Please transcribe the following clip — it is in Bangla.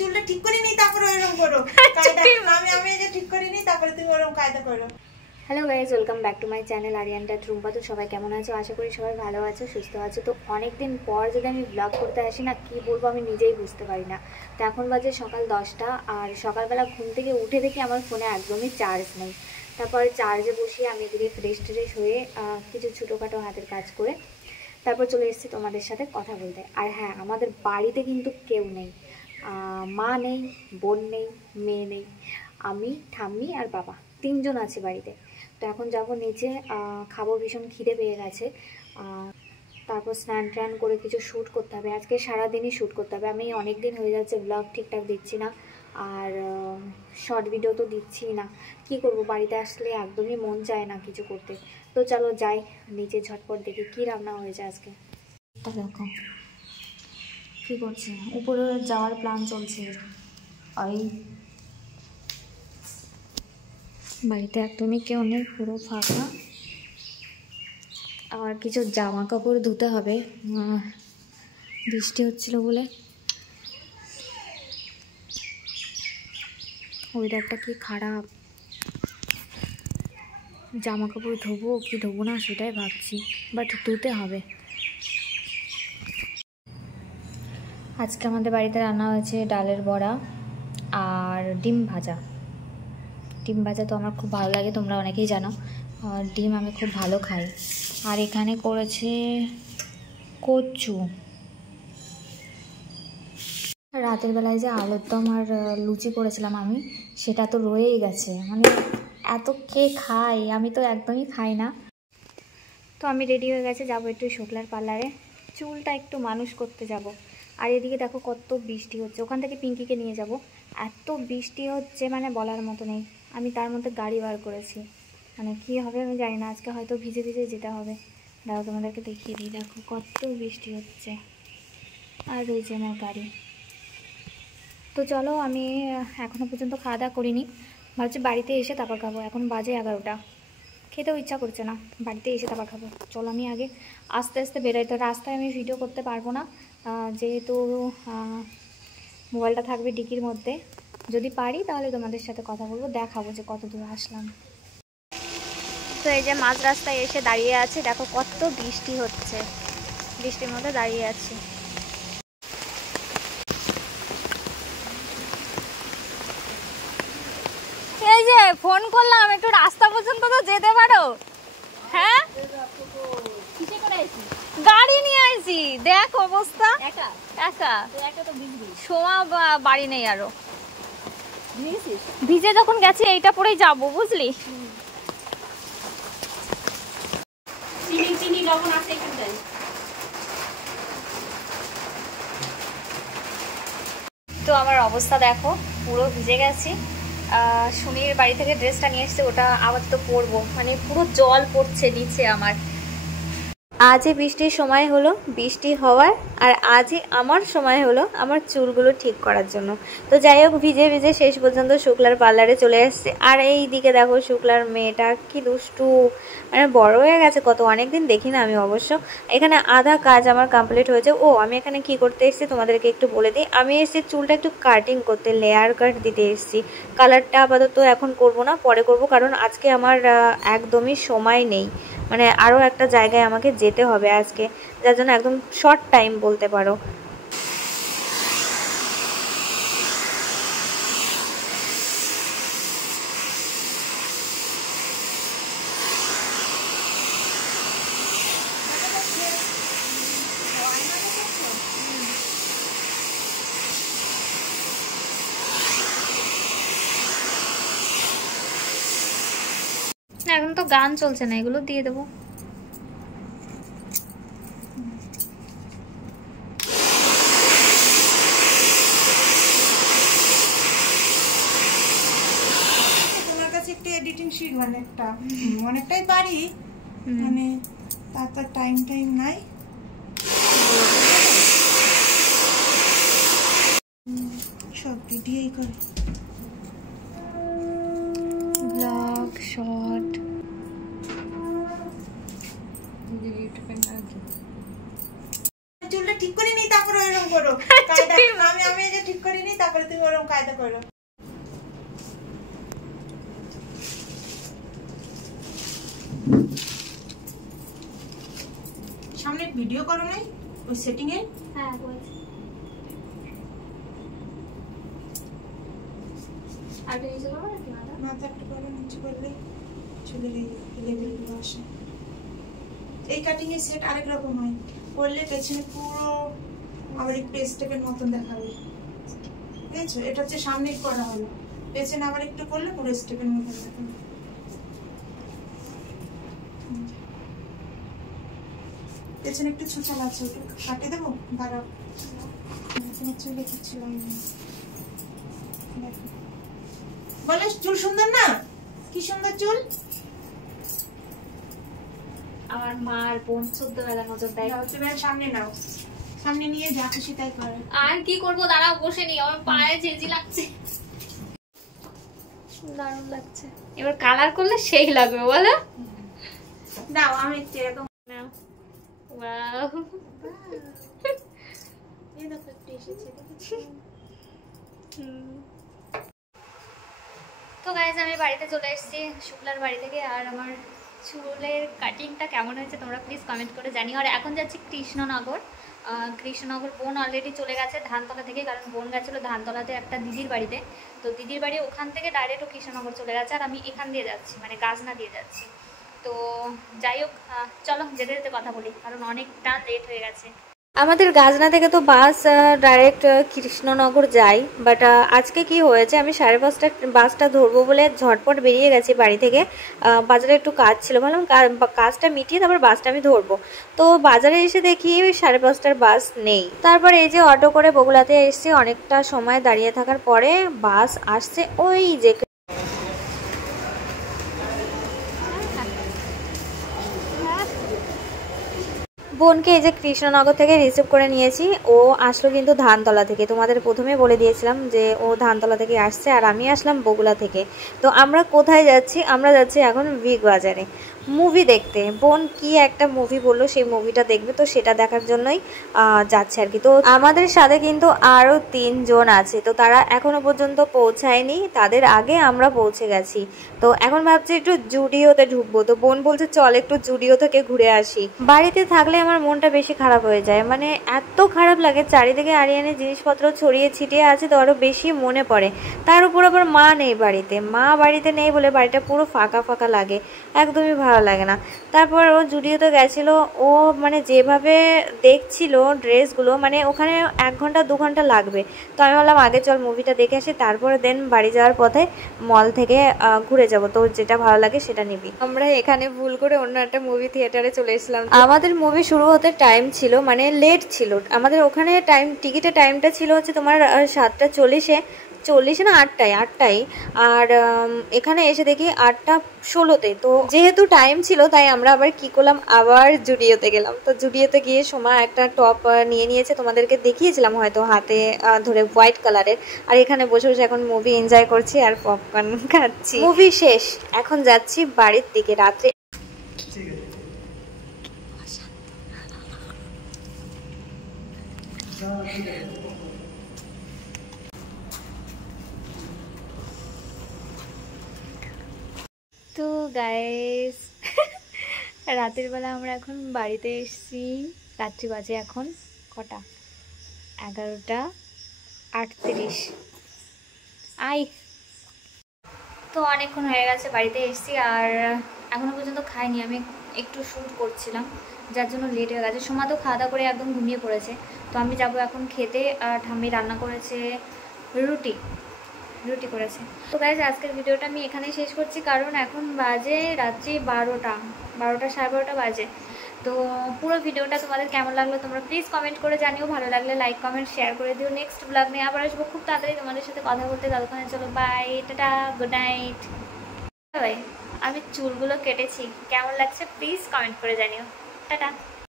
চুলটা ঠিক করে নি তারপরে এরকম করো আমি যে ঠিক করে নি তারপরে তুমি ওরকম কায়দা করো। Hello guys, welcome back to my channel Aryan ড্যাট রুম্পা। তো সবাই কেমন আছো? আশা করি সবাই ভালো আছো, সুস্থ আছো। তো অনেকদিন পর যদি আমি ব্লগ করতে আসি না, কি বলবো আমি নিজেই বুঝতে পারি না। তো এখন বাজে সকাল 10টা, আর সকালবেলা ঘুম থেকে উঠে দেখি আমার ফোনে একদমই চার্জ নেই। তারপরে চার্জে বসিয়ে আমি এদিকে ফ্রেশ ট্রেশ হয়ে কিছু ছোটোখাটো হাতের কাজ করে তারপর চলে এসেছি তোমাদের সাথে কথা বলতে। আর হ্যাঁ, আমাদের বাড়িতে কিন্তু কেউ নেই, মা নেই, বোন নেই, মেয়ে নেই, আমি, ঠাম্মি আর বাবা, তিনজন আছে বাড়িতে। তো এখন যাব নিচে, খাবো, ভীষণ খিদে পেয়ে গেছে। তারপর স্নান টান করে কিছু শ্যুট করতে হবে, আজকে সারাদিনই শ্যুট করতে হবে। আমি অনেক দিন হয়ে যাচ্ছে ব্লগ ঠিকঠাক দিচ্ছি না, আর শর্ট ভিডিও তো দিচ্ছি না। কি করব, বাড়িতে আসলে একদমই মন চায় না কিছু করতে। তো চলো যাই নিচে, ঝটপট দেখি কী রান্না হয়েছে আজকে। দেখো কী করছে, উপরে যাওয়ার প্ল্যান চলছে। ওই বাড়িতে একদমই কেউ নেই, পুরো ফাঁকা। আর কিছু জামা কাপড় ধুতে হবে, বৃষ্টি হচ্ছিল বলে। ওয়েদারটা কি খারাপ, জামা কাপড় ধোবো কি ধোবো না সেটাই ভাবছি, বাট ধুতে হবে। আজকে আমাদের বাড়িতে রান্না হয়েছে ডালের বড়া আর ডিম ভাজা। ডিম ভাজা তো আমার খুব ভালো লাগে, তোমরা অনেকেই জানো। ডিম আমি খুব ভালো খাই। আর এখানে করেছে কচু। রাতের বেলায় যে আলুর দম আর লুচি করেছিলাম আমি, সেটা তো রয়েই গেছে। মানে এত কে খাই, আমি তো একদমই খাই না। তো আমি রেডি হয়ে গেছে, যাবো একটু শুক্লার পার্লারে, চুলটা একটু মানুষ করতে যাব। আর এদিকে দেখো কত বৃষ্টি হচ্ছে, ওখান থেকে পিঙ্কিকে নিয়ে যাব। এত বৃষ্টি হচ্ছে মানে বলার মতো নেই। আমি তার মধ্যে গাড়ি বার করেছি, মানে কী হবে আমি জানি না। আজকে হয়তো ভিজে ভিজে যেতে হবে। দাও তোমাদেরকে দেখিয়ে দিই, দেখো কত বৃষ্টি হচ্ছে। আর রয়েছে আমার গাড়ি। তো চলো, আমি এখনও পর্যন্ত খাওয়া দাওয়া করিনি, ভাবছি বাড়িতে এসে তারপর খাবো। এখন বাজে 11টা, খেতেও ইচ্ছা করছে না, বাড়িতে এসে তারপর খাবো। চলো আমি আগে আস্তে আস্তে বেরোই। তো রাস্তায় আমি ভিডিও করতে পারবো না, যেহেতু মোবাইলটা থাকবে ডিকির মধ্যে। যদি পারি তাহলে তোমাদের সাথে কথা বলবো, দেখাবো যে কত দূর আসলাম। তো এই যে মাঝ রাস্তায় এসে দাঁড়িয়ে আছে, দেখো কত বৃষ্টি হচ্ছে, বৃষ্টির মধ্যে দাঁড়িয়ে আছি। এই যে ফোন করলাম, একটু রাস্তা পর্যন্ত তো যেতে পারো। হ্যাঁ, গাড়ি নিয়ে আইছি, দেখ অবস্থা। একা সোমা বাড়ি নেই, আরো ভিজে যখন গেছি এইটা পরেই যাবো, বুঝলি। তো আমার অবস্থা দেখো, পুরো ভিজে গেছি। সুমির বাড়ি থেকে ড্রেসটা নিয়ে এসছে, ওটা আবার তো পরবো, মানে পুরো জল পড়ছে নিচে আমার। আজই বৃষ্টির সময় হলো বৃষ্টি হওয়ার, আর আজই আমার সময় হলো আমার চুলগুলো ঠিক করার জন্য। তো যাই হোক, ভিজে ভিজে শেষ পর্যন্ত শুক্লার পার্লারে চলে এসছে। আর এই দিকে দেখো শুক্লার মেয়েটা কি দুষ্টু, মানে বড় হয়ে গেছে কত, অনেকদিন দেখি না আমি অবশ্য। এখানে আধা কাজ আমার কমপ্লিট হয়েছে। ও আমি এখানে কি করতে এসেছি তোমাদেরকে একটু বলে দিই। আমি এসেছি চুলটা একটু কাটিং করতে, লেয়ার কাট দিতে এসেছি। কালারটা আপাতত এখন করব না, পরে করব, কারণ আজকে আমার একদমই সময় নেই। মানে আরও একটা জায়গায় আমাকে যেতে হবে আজকে, যার জন্য একদম শর্ট টাইম বলতে পারো। এখন তো গান চলছে না, এগুলো দিয়ে দেবো। তোমার কাছে একটু এডিটিং শিট, অনেকটাই পারি, মানে তার টাইম নাই। সব ভিডিওই করে, ব্লগ, শর্ট। চুলটা আমি ঠিক করে নিই তারপরে ওরকম করো কায়দা। আমি এই যে ঠিক করে নিই তারপরে তুমি ওরকম কায়দা করো। সামনে ভিডিও করো নাই ওই সেটিং এ? হ্যাঁ করেছি। আর নিচে করো নাকি মাথা একটু করো, নিচে করলে চুলের এই লেভেলগুলো আসে। এই কাটিং এর সেট আরেক রকম হয়, করলে পেছনে পুরো আবার একটু স্টেপের মতন দেখাবে, বুঝেছো? এটা হচ্ছে সামনে করা হলো, পেছনে আবার একটু করলে পুরো স্টেপের মতন দেখাবে। পেছনে একটু ছুঁচাল আছে, ওটা কাটিয়ে দেবো, দাঁড়াও। তোমার চুলে কিচ্ছু লাগবে না। বলে চুল সুন্দর না? কি সুন্দর চুল। আমার মা আর বোন 14 বেলা নজর দেয়। তুমি সামনে নাও, সামনে নিয়ে যা খুশি তাই করে। আর কি করবো, দাঁড়াও বসে নি, আমার পায়ে ঝেঁঝি লাগছে। দারুণ লাগছে। এবার কালার করলে সেই লাগবে বলো। দাও আমি এরকম নাও। ওয়াও, এই দেখো একটু এসেছে, তো গাইজ আমি বাড়িতে চলে এসেছি শুক্লার বাড়ি থেকে। আর আমার চুলের কাটিংটা কেমন হয়েছে তোমরা প্লিজ কমেন্ট করে জানিও। আর এখন যাচ্ছি কৃষ্ণনগর। কৃষ্ণনগর বোন অলরেডি চলে গেছে ধানতলা থেকে, কারণ বোন গেছিলো ধানতলাতে একটা দিদির বাড়িতে। তো দিদির বাড়ি ওখান থেকে ডাইরেক্ট কৃষ্ণনগর চলে গেছে, আর আমি এখান দিয়ে যাচ্ছি, মানে গাজনা দিয়ে যাচ্ছি। তো যাই হোক, চলো যেতে যেতে কথা বলি, কারণ অনেকটা লেট হয়ে গেছে। আমাদের গাজনা থেকে তো বাস ডাইরেক্ট কৃষ্ণনগর যাই, বাট আজকে কি হয়েছে, আমি 5:30 বাসটা ধরবো বলে ঝটপট বেরিয়ে গেছি বাড়ি থেকে। বাজারে একটু কাজ ছিল, ভাবলাম কাজটা মিটিয়ে তারপর বাসটা আমি ধরবো। তো বাজারে এসে দেখি 5:30 বাস নেই। তারপর এই যে অটো করে বগুড়াতে এসেছি, অনেকটা সময় দাঁড়িয়ে থাকার পরে বাস আসছে ওই যে। বোনকে এই যে কৃষ্ণনগর থেকে রিসিভ করে নিয়েছি, ও আসলো কিন্তু ধানতলা থেকে। তোমাদের প্রথমে বলে দিয়েছিলাম যে ও ধানতলা থেকে আসছে, আর আমি আসলাম বগুড়া থেকে। তো আমরা কোথায় যাচ্ছি, আমরা যাচ্ছি এখন বিগ বাজারে মুভি দেখতে। বোন কি একটা মুভি বললো, সেই মুভিটা দেখবে, তো সেটা দেখার জন্যই যাচ্ছে আর কি। তো আমাদের সাথে কিন্তু আরও 3 জন আছে, তো তারা এখনো পর্যন্ত পৌঁছায়নি, তাদের আগে আমরা পৌঁছে গেছি। তো এখন ভাবছি একটু জুডিওতে ঢুকবো, তো বোন বলছে চল একটু জুডিও থেকে ঘুরে আসি। বাড়িতে থাকলে আমার মনটা বেশি খারাপ হয়ে যায়, মানে এত খারাপ লাগে, চারিদিকে আরিয়ানের জিনিসপত্র ছড়িয়ে ছিটিয়ে আছে, তো আরও বেশি মনে পড়ে। তার উপর আবার মা নেই বাড়িতে, মা বাড়িতে নেই বলে বাড়িটা পুরো ফাঁকা ফাঁকা লাগে, একদমই ভালো লাগে না। তারপর ও জুডিওতে গেছিলো, ও মানে যেভাবে দেখছিল ড্রেসগুলো, মানে ওখানে 1 ঘন্টা 2 ঘন্টা লাগবে। তো আমি বললাম আগে চল মুভিটা দেখে আসি, তারপরে দেন বাড়ি যাওয়ার পথে মল থেকে ঘুরে যাব, তো যেটা ভালো লাগে সেটা নিবি। আমরা এখানে ভুল করে অন্য একটা মুভি থিয়েটারে চলে এসেছিলাম। আমাদের মুভি শুরু হতে টাইম ছিল, মানে লেট ছিল আমাদের ওখানে টাইম, টিকিটের টাইমটা ছিল হচ্ছে তোমার 7:40 না 8টায়, আর এখানে এসে দেখি 8:16। তো যেহেতু টাইম ছিল তাই আমরা আবার কি করলাম, আবার জুডিওতে গেলাম। তো জুডিওতে গিয়ে সোমা একটা টপ নিয়ে নিয়েছে, তোমাদেরকে দেখিয়েছিলাম হয়তো হাতে ধরে, হোয়াইট কালারের। আর এখানে বসে বসে এখন মুভি এনজয় করছি আর পপকর্ন খাচ্ছি। মুভি শেষ, এখন যাচ্ছি বাড়ির দিকে। রাত্রে তো গাইস রাতের বেলা আমরা এখন বাড়িতে এসেছি, রাত্রি বাজে এখন কটা, 11:38। তো অনেকক্ষণ হয়ে গেছে বাড়িতে এসেছি, আর এখনো পর্যন্ত খাইনি। আমি একটু শ্যুট করছিলাম, যার জন্য লেট হয়ে গেছে। সোমা তো খাওয়া দাওয়া করে একদম ঘুমিয়ে পড়েছে। তো আমি যাব এখন খেতে, আর ঠাম্মি রান্না করেছে রুটি করেছে। তো গাইজ আজকের ভিডিওটা আমি এখানেই শেষ করছি, কারণ এখন বাজে রাত্রি 12টা 12:30 বাজে। তো পুরো ভিডিওটা তোমাদের কেমন লাগলো তোমরা প্লিজ কমেন্ট করে জানিও, ভালো লাগলে লাইক কমেন্ট শেয়ার করে দিও। নেক্সট ব্লগ নিয়ে আবার আসবো খুব তাড়াতাড়ি তোমাদের সাথে কথা বলতে। ততক্ষণে চলো bye, tata, good night. Bye. আমি চুলগুলো কেটেছি, কেমন লাগছে প্লিজ কমেন্ট করে জানিও। টাটা।